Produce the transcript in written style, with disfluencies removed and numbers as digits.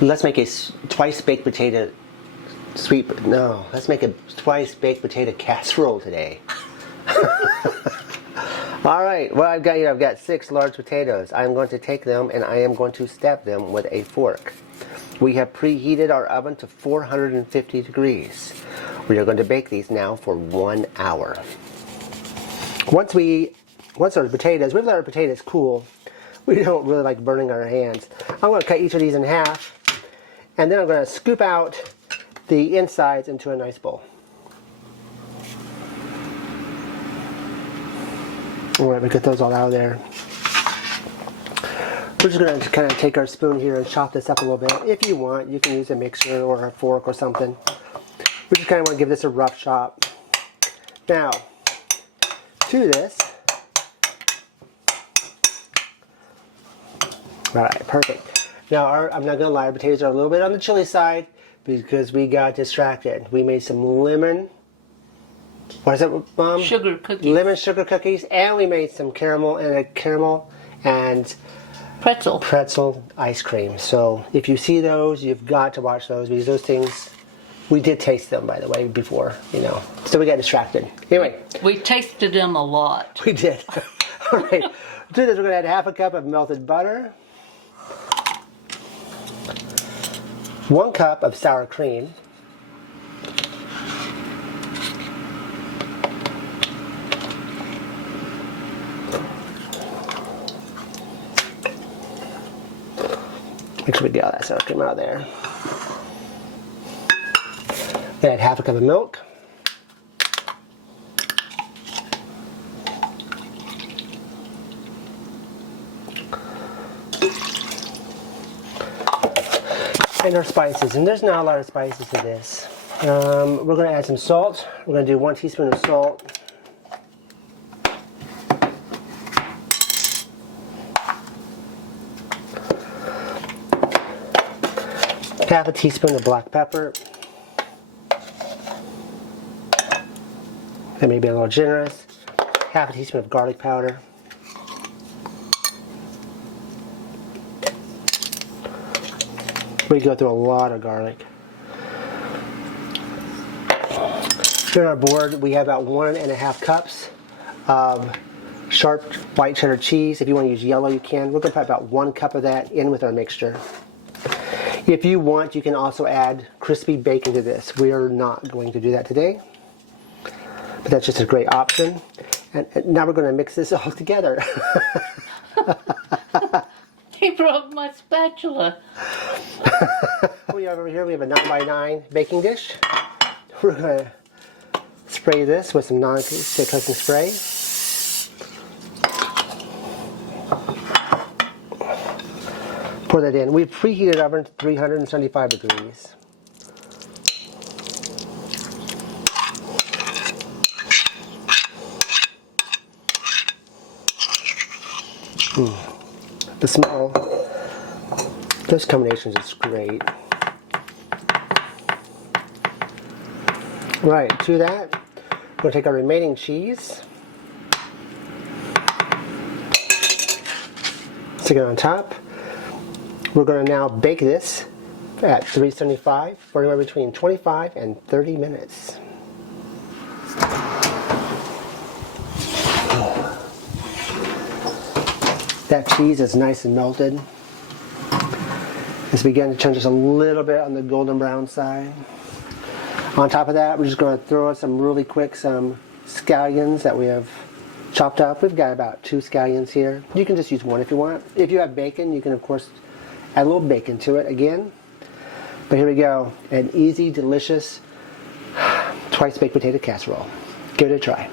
Let's make a twice baked potato let's make a twice baked potato casserole today. All right, well, I've got 6 large potatoes. I'm going to take them and I am going to stab them with a fork. We have preheated our oven to 450 degrees. We are going to bake these now for 1 hour. Once our potatoes, we let our potatoes cool. We don't really like burning our hands. I'm going to cut each of these in half, and then I'm going to scoop out the insides into a nice bowl. All right, we get those all out of there. We're just going to kind of take our spoon here and chop this up a little bit. If you want, you can use a mixer or a fork or something. We just kind of want to give this a rough chop. Now, to this. All right, perfect. Now, I'm not going to lie, our potatoes are a little bit on the chili side because we got distracted. We made some lemon, what is that, Mom? Sugar cookies. Lemon sugar cookies, and we made some caramel and pretzel ice cream. So if you see those, you've got to watch those because those things, we did taste them, by the way, before, So we got distracted. Anyway. We tasted them a lot. We did. All right. To this, we're going to add half a cup of melted butter, 1 cup of sour cream, make sure we get all that sour cream out of there. Add half a cup of milk. And our spices, and there's not a lot of spices to this. We're going to add some salt. We're going to do 1 teaspoon of salt. Half a teaspoon of black pepper. That may be a little generous. Half a teaspoon of garlic powder. We go through a lot of garlic. Here on our board, we have about 1.5 cups of sharp white cheddar cheese. If you want to use yellow, you can. We're going to put about 1 cup of that in with our mixture. If you want, you can also add crispy bacon to this. We are not going to do that today, but that's just a great option. And now we're going to mix this all together. He broke my spatula. We have over here, we have a 9x9 baking dish. We're going to spray this with some non-stick cooking spray. Pour that in. We've preheated oven to 375 degrees. The smell, those combinations is great. Right, to that, we're going to take our remaining cheese, stick it on top. We're going to now bake this at 375 for anywhere between 25 and 30 minutes. That cheese is nice and melted. It's beginning to turn just a little bit on the golden brown side. On top of that, we're just going to throw some really quick some scallions that we have chopped up. We've got about 2 scallions here. You can just use 1 if you want. If you have bacon, you can of course add a little bacon to it again. But here we go, an easy, delicious twice baked potato casserole. Give it a try.